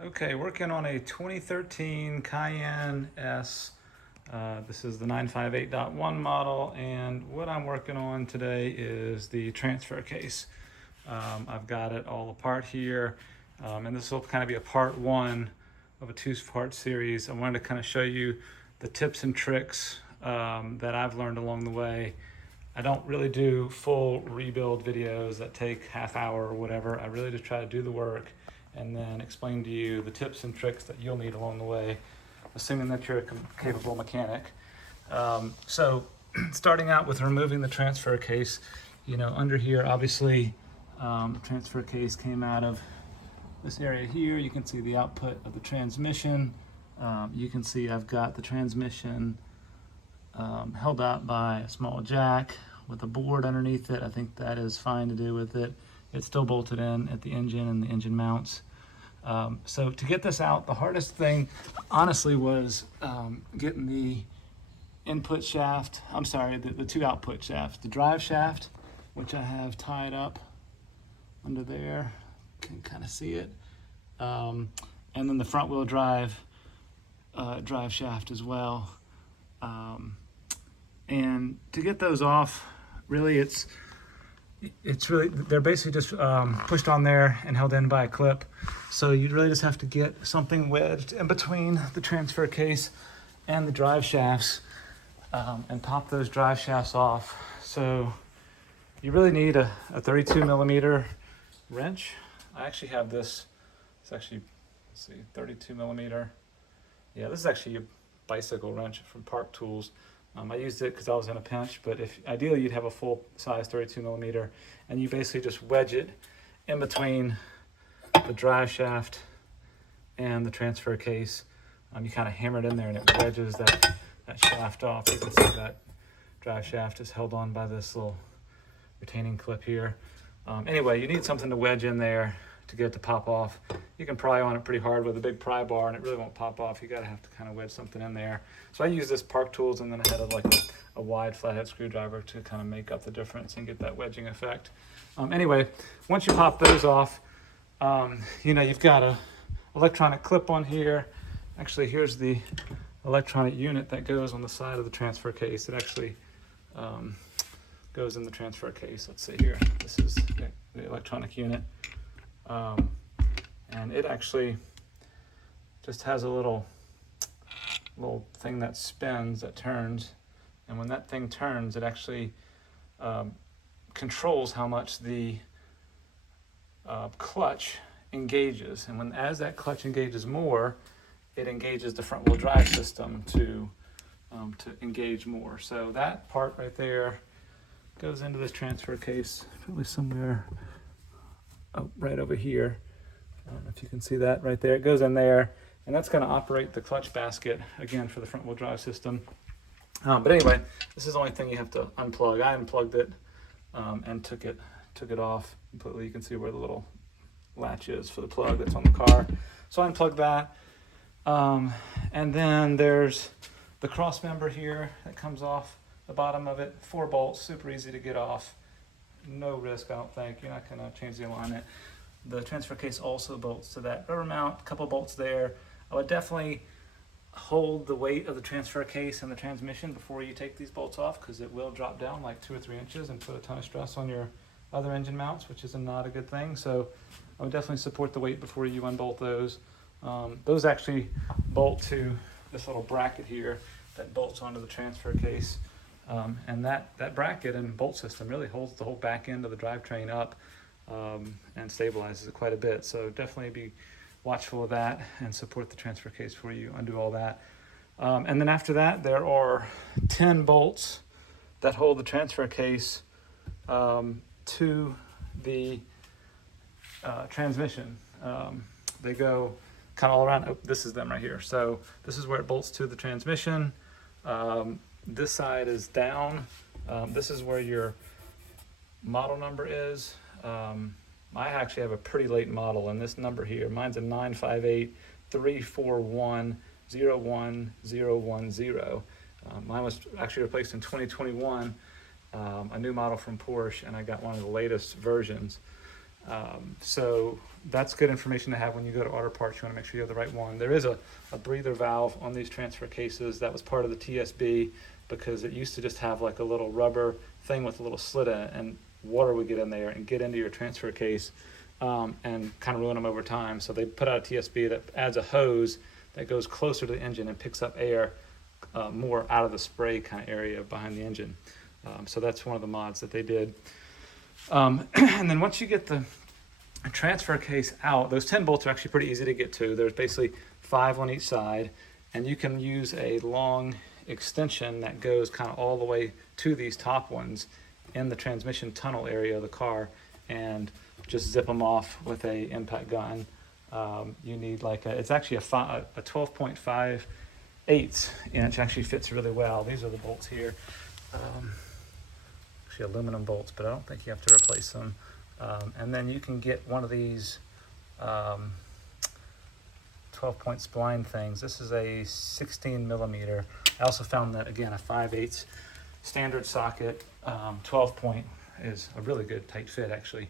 Okay, working on a 2013 Cayenne S. This is the 958.1 model, and what I'm working on today is the transfer case. I've got it all apart here, and this will kind of be a part one of a two-part series. I wanted to kind of show you the tips and tricks that I've learned along the way. I don't really do full rebuild videos that take half hour or whatever. I really just try to do the work and then explain to you the tips and tricks that you'll need along the way, assuming that you're a capable mechanic. So starting out with removing the transfer case, under here, obviously, the transfer case came out of this area here. You can see the output of the transmission. You can see I've got the transmission held out by a small jack with a board underneath it. I think that is fine to do with it. It's still bolted in at the engine and the engine mounts. So to get this out, the hardest thing honestly was getting the input shaft, the two output shafts. The drive shaft, which I have tied up under there, can kind of see it. And then the front wheel drive shaft as well. And to get those off, really they're basically just pushed on there and held in by a clip. So you really just have to get something wedged in between the transfer case and the drive shafts and pop those drive shafts off. So you really need a 32 millimeter wrench. I actually have this. It's actually, 32 millimeter. Yeah, this is actually a bicycle wrench from Park Tools. I used it because I was in a pinch, but ideally you'd have a full size 32 millimeter, and you basically just wedge it in between the drive shaft and the transfer case. You kind of hammer it in there and it wedges that shaft off. You can see that drive shaft is held on by this little retaining clip here. Anyway, you need something to wedge in there to get it to pop off. You can pry on it pretty hard with a big pry bar and it really won't pop off. You have to kind of wedge something in there. So I use this Park Tools, and then I had a wide flathead screwdriver to kind of make up the difference and get that wedging effect. Anyway, once you pop those off, you've got a electronic clip on here. Actually, here's the electronic unit that goes on the side of the transfer case. It actually goes in the transfer case. Let's see here. This is the electronic unit. And it actually just has a little thing that spins, that turns, and when that thing turns, it actually controls how much the clutch engages. And as that clutch engages more, it engages the front wheel drive system to engage more. So that part right there goes into this transfer case, probably somewhere right over here. I don't know if you can see that right there. It goes in there, and that's going to operate the clutch basket again for the front wheel drive system. But anyway, this is the only thing you have to unplug. I unplugged it and took it off completely. You can see where the little latch is for the plug that's on the car. So I unplugged that. And then there's the cross member here that comes off the bottom of it. 4 bolts, super easy to get off. No risk, I don't think. You're not going to change the alignment. The transfer case also bolts to that rubber mount, a couple bolts there. I would definitely hold the weight of the transfer case and the transmission before you take these bolts off, because it will drop down like 2 or 3 inches and put a ton of stress on your other engine mounts, which is not a good thing. So I would definitely support the weight before you unbolt those. Those actually bolt to this little bracket here that bolts onto the transfer case. And that bracket and bolt system really holds the whole back end of the drivetrain up and stabilizes it quite a bit. So definitely be watchful of that and support the transfer case before you undo all that. And then after that, there are 10 bolts that hold the transfer case to the transmission. They go kind of all around. Oh, this is them right here. So this is where it bolts to the transmission. This side is down. This is where your model number is. I actually have a pretty late model, and this number here, mine's a 958-341-01010. Mine was actually replaced in 2021, a new model from Porsche, and I got one of the latest versions. So that's good information to have when you go to order parts. You want to make sure you have the right one. There is a breather valve on these transfer cases. That was part of the TSB because it used to just have like a little rubber thing with a little slit in it, and water would get in there and get into your transfer case and kind of ruin them over time. So they put out a TSB that adds a hose that goes closer to the engine and picks up air more out of the spray kind of area behind the engine. So that's one of the mods that they did. And then once you get the transfer case out, those 10 bolts are actually pretty easy to get to. There's basically 5 on each side, and you can use a long extension that goes kind of all the way to these top ones in the transmission tunnel area of the car, and just zip them off with a impact gun. You need like it's actually a 12.5 inch, actually fits really well. These are the bolts here. Actually aluminum bolts, but I don't think you have to replace them. And then you can get one of these 12-point spline things. This is a 16 millimeter. I also found that, again, a 5/8 standard socket 12-point is a really good tight fit, actually.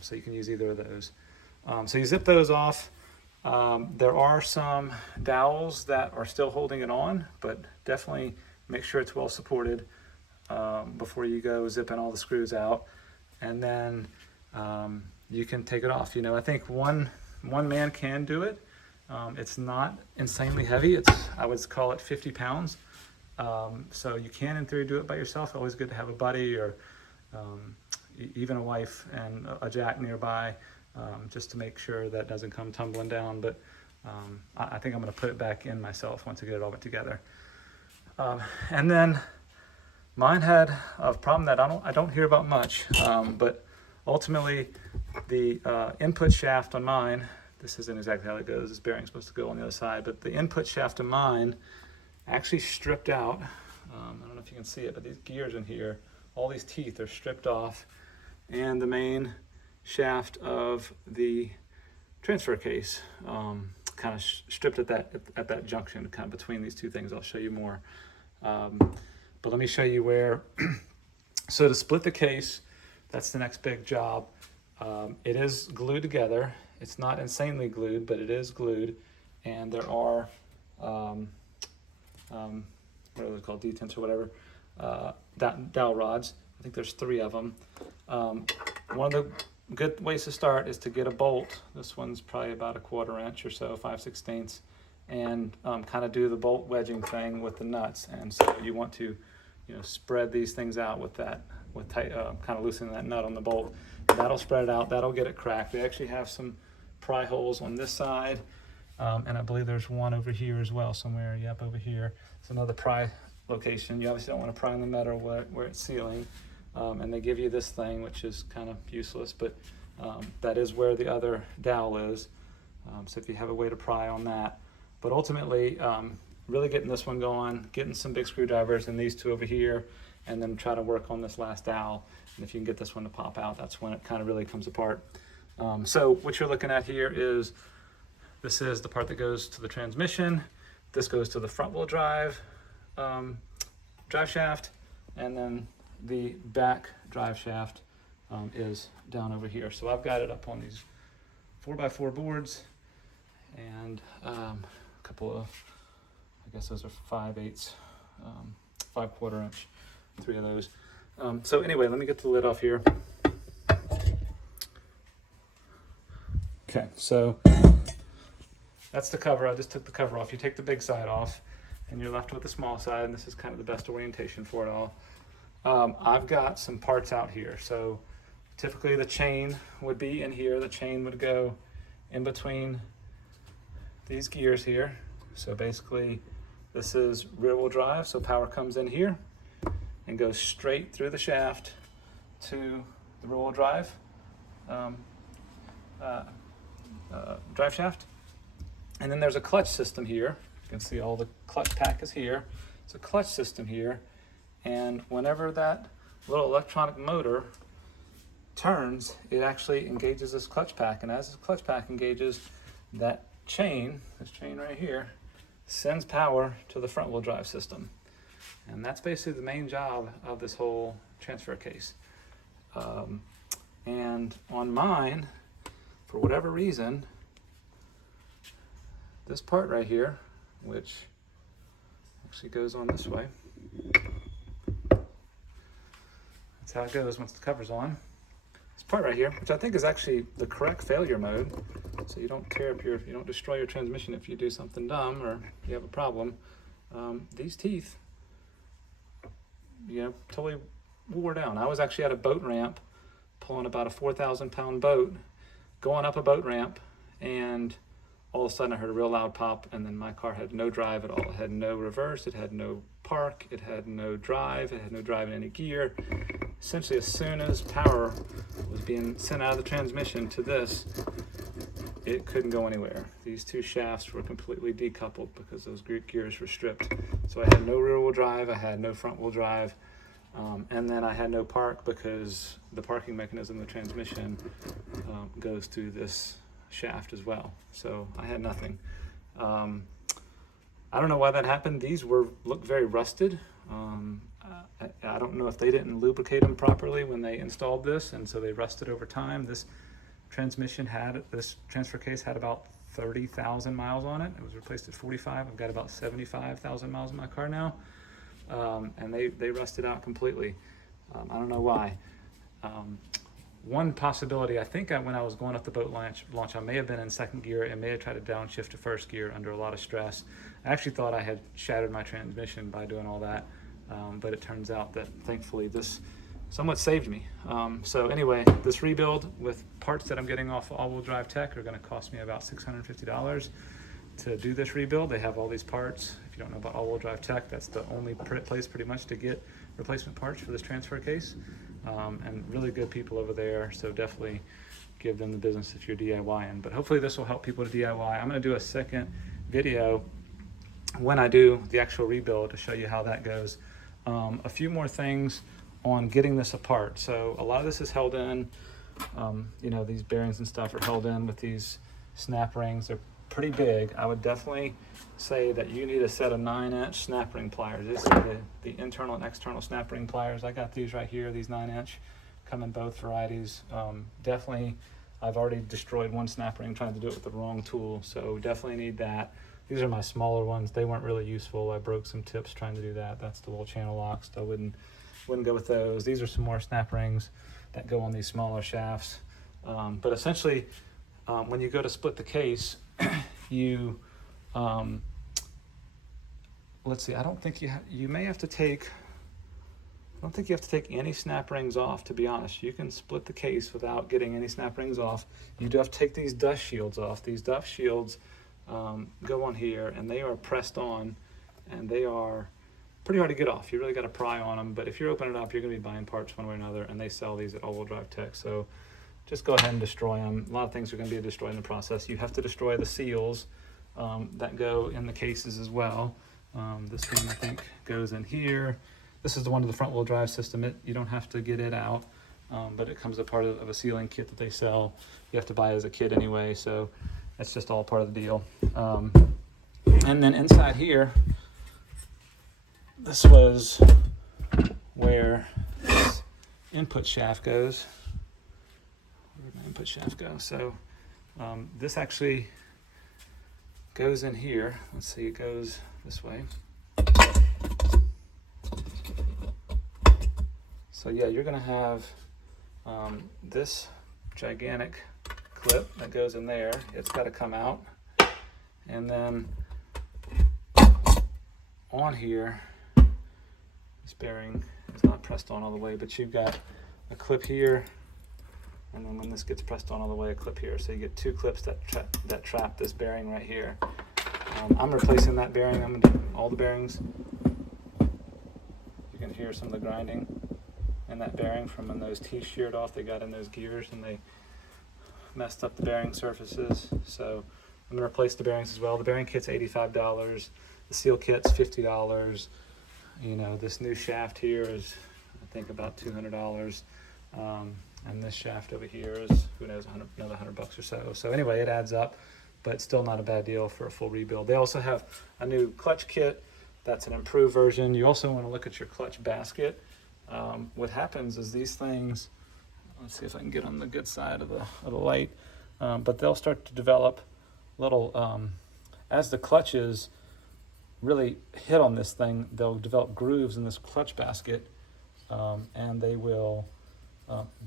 So you can use either of those. So you zip those off. There are some dowels that are still holding it on, but definitely make sure it's well supported before you go zipping all the screws out. And then you can take it off. You know, I think one man can do it. It's not insanely heavy. I would call it 50 pounds. So you can, in theory, do it by yourself. Always good to have a buddy or even a wife and a jack nearby, just to make sure that doesn't come tumbling down. But I think I'm going to put it back in myself once I get it all put together. And then mine had a problem that I don't hear about much, but ultimately the input shaft on mine, this isn't exactly how it goes. This bearing's supposed to go on the other side, but the input shaft of mine actually stripped out. I don't know if you can see it, but these gears in here, all these teeth are stripped off, and the main shaft of the transfer case kind of stripped at that junction, kind of between these two things. I'll show you more. But let me show you where. So to split the case, that's the next big job. It is glued together. It's not insanely glued, but it is glued. And there are, what are they called, detents or whatever, dowel rods. I think there's 3 of them. One of the good ways to start is to get a bolt. This one's probably about 1/4 inch or so, 5/16, and kind of do the bolt wedging thing with the nuts. And so you want to, spread these things out with that, with tight, kind of loosening that nut on the bolt. That'll spread it out. That'll get it cracked. They actually have some pry holes on this side, and I believe there's one over here as well somewhere. Yep, over here. It's another pry location. You obviously don't want to pry in the metal where it's sealing. And they give you this thing, which is kind of useless, but that is where the other dowel is. So if you have a way to pry on that. But ultimately, really getting this one going, getting some big screwdrivers and these 2 over here, and then try to work on this last dowel. And if you can get this one to pop out, that's when it kind of really comes apart. So what you're looking at here is, this is the part that goes to the transmission. This goes to the front wheel drive shaft, and then the back drive shaft is down over here. So I've got it up on these 4x4 boards, and a couple of, I guess those are 5/8, 5/4 inch, 3 of those. So anyway, let me get the lid off here. Okay, so that's the cover. I just took the cover off. You take the big side off, and you're left with the small side, and this is kind of the best orientation for it all. I've got some parts out here. So typically the chain would be in here. The chain would go in between these gears here. So basically this is rear wheel drive. So power comes in here and goes straight through the shaft to the rear wheel drive drive shaft. And then there's a clutch system here. You can see all the clutch pack is here. It's a clutch system here. And whenever that little electronic motor turns, it actually engages this clutch pack. And as this clutch pack engages, that chain, this chain right here, sends power to the front wheel drive system. And that's basically the main job of this whole transfer case. And on mine, for whatever reason, this part right here, which actually goes on this way, that's how it goes once the cover's on. This part right here, which I think is actually the correct failure mode, so you don't tear up you don't destroy your transmission if you do something dumb or you have a problem. These teeth, totally wore down. I was actually at a boat ramp pulling about a 4,000-pound boat, going up a boat ramp, and all of a sudden I heard a real loud pop, and then my car had no drive at all. It had no reverse, it had no park, it had no drive, it had no drive in any gear. Essentially, as soon as power was being sent out of the transmission to this, it couldn't go anywhere. These two shafts were completely decoupled because those gears were stripped. So I had no rear-wheel drive, I had no front-wheel drive, and then I had no park because the parking mechanism of the transmission goes through this shaft as well. So I had nothing. I don't know why that happened. These look very rusted. I don't know if they didn't lubricate them properly when they installed this, and so they rusted over time. This transfer case had about 30,000 miles on it. It was replaced at 45. I've got about 75,000 miles in my car now, and they rusted out completely. I don't know why. One possibility, I think when I was going up the boat launch, I may have been in second gear and may have tried to downshift to first gear under a lot of stress. I actually thought I had shattered my transmission by doing all that, but it turns out that thankfully this somewhat saved me. So anyway, this rebuild with parts that I'm getting off All-Wheel Drive Tech are going to cost me about $650 to do this rebuild. They have all these parts. If you don't know about All-Wheel Drive Tech, that's the only place pretty much to get replacement parts for this transfer case. And really good people over there, so definitely give them the business if you're DIYing. But hopefully this will help people to DIY. I'm going to do a second video when I do the actual rebuild to show you how that goes. A few more things on getting this apart. So a lot of this is held in, these bearings and stuff are held in with these snap rings. They're pretty big. I would definitely say that you need a set of 9-inch snap ring pliers. This is the internal and external snap ring pliers. I got these right here, these 9-inch, come in both varieties. Definitely, I've already destroyed one snap ring trying to do it with the wrong tool, so definitely need that. These are my smaller ones. They weren't really useful. I broke some tips trying to do that. That's the little channel locks. I wouldn't go with those. These are some more snap rings that go on these smaller shafts. But essentially, when you go to split the case, you let's see, I don't think you may have to take, I don't think you have to take any snap rings off, to be honest. You can split the case without getting any snap rings off. You do have to take these dust shields off. These dust shields go on here, and they are pressed on, and they are pretty hard to get off. You really got to pry on them, but if you're opening it up, you're going to be buying parts one way or another, and they sell these at All-Wheel Drive Tech. So just go ahead and destroy them. A lot of things are going to be destroyed in the process. You have to destroy the seals that go in the cases as well. This one, I think, goes in here. This is the one to the front wheel drive system. You don't have to get it out, but it comes a part of a sealing kit that they sell. You have to buy it as a kit anyway, so that's just all part of the deal. And then inside here, this was where this input shaft goes. Where did my input shaft go? So this actually goes in here. Let's see, it goes this way. So yeah, you're gonna have this gigantic clip that goes in there. It's got to come out, and then on here, this bearing is not pressed on all the way, but you've got a clip here, and then when this gets pressed on all the way, a clip here. So you get two clips that trap this bearing right here. I'm replacing that bearing. I'm gonna do all the bearings. You can hear some of the grinding in that bearing from when those teeth sheared off. They got in those gears and they messed up the bearing surfaces. So I'm gonna replace the bearings as well. The bearing kit's $85. The seal kit's $50. This new shaft here is, I think, about $200. And this shaft over here is, who knows, another $100 or so. So anyway, it adds up, but still not a bad deal for a full rebuild. They also have a new clutch kit. That's an improved version. You also want to look at your clutch basket. What happens is these things, let's see if I can get on the good side of the light. But they'll start to develop little, as the clutches really hit on this thing, they'll develop grooves in this clutch basket, and they will,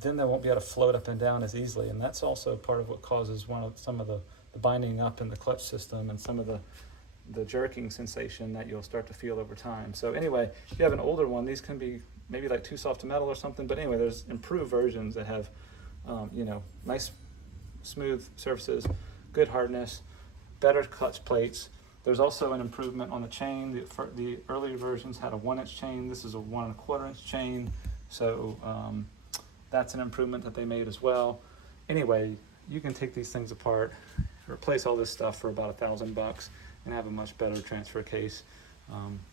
then they won't be able to float up and down as easily. And that's also part of what causes some of the binding up in the clutch system and some of the jerking sensation that you'll start to feel over time. So anyway, if you have an older one, these can be maybe like too soft to metal or something, but anyway, there's improved versions that have, nice smooth surfaces, good hardness, better clutch plates. There's also an improvement on the chain. The earlier versions had a 1-inch chain. This is a 1 1/4 inch chain. So that's an improvement that they made as well. Anyway, you can take these things apart, replace all this stuff for about $1,000 and have a much better transfer case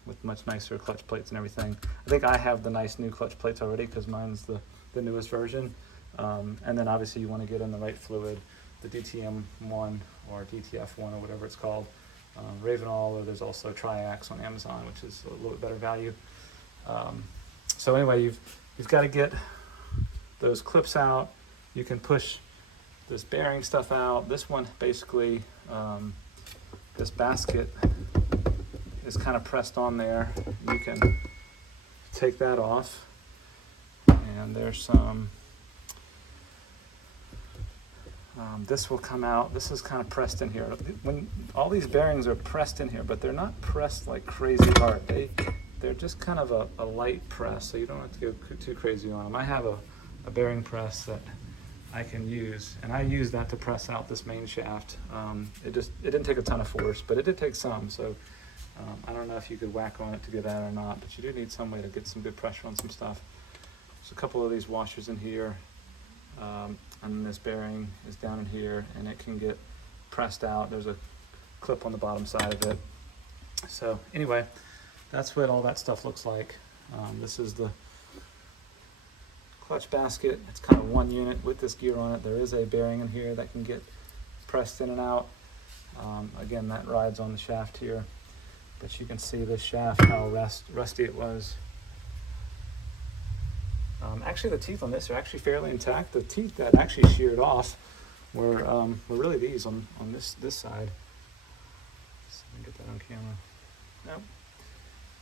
with much nicer clutch plates and everything. I think I have the nice new clutch plates already because mine's the newest version. And then obviously you want to get in the right fluid, the DTM1 or DTF1 or whatever it's called. Ravenol, or there's also Triax on Amazon, which is a little bit better value. So anyway, you've got to get those clips out. You can push this bearing stuff out. This one basically, this basket is kind of pressed on there. You can take that off, and there's some, this will come out. This is kind of pressed in here. When all these bearings are pressed in here, but they're not pressed like crazy hard. They're just kind of a light press, so you don't have to go too crazy on them. I have a bearing press that I can use, and I use that to press out this main shaft. It didn't take a ton of force, but it did take some. So I don't know if you could whack on it to get that or not, but you do need some way to get some good pressure on some stuff. There's a couple of these washers in here. And this bearing is down in here, and it can get pressed out. There's a clip on the bottom side of it. So anyway, that's what all that stuff looks like. This is the clutch basket. It's kind of one unit with this gear on it. There is a bearing in here that can get pressed in and out. Again, that rides on the shaft here, but you can see this shaft, how rusty it was. Actually, the teeth on this are actually fairly intact. The teeth that actually sheared off were really these on this side. So let me get that on camera. Nope.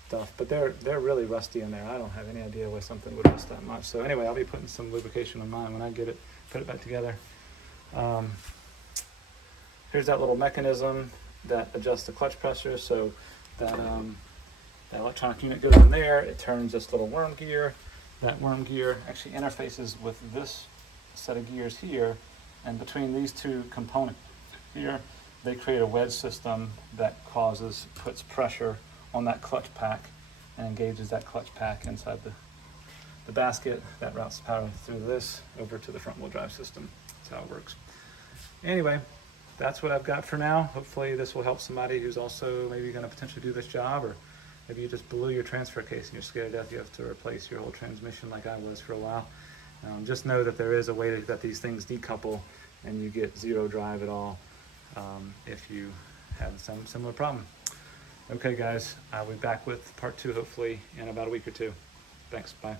Tough, but they're really rusty in there. I don't have any idea why something would rust that much. So anyway, I'll be putting some lubrication on mine when I put it back together. Here's that little mechanism that adjusts the clutch pressure. So that electronic unit goes in there. It turns this little worm gear. That worm gear actually interfaces with this set of gears here, and between these two components here, they create a wedge system that puts pressure on that clutch pack and engages that clutch pack inside the basket that routes the power through this over to the front wheel drive system. That's how it works. Anyway, that's what I've got for now. Hopefully this will help somebody who's also maybe going to potentially do this job, or maybe you just blew your transfer case and you're scared to death you have to replace your whole transmission like I was for a while. Just know that there is a way that these things decouple and you get zero drive at all if you have some similar problem. Okay guys, I'll be back with part 2 hopefully in about a week or two. Thanks, bye.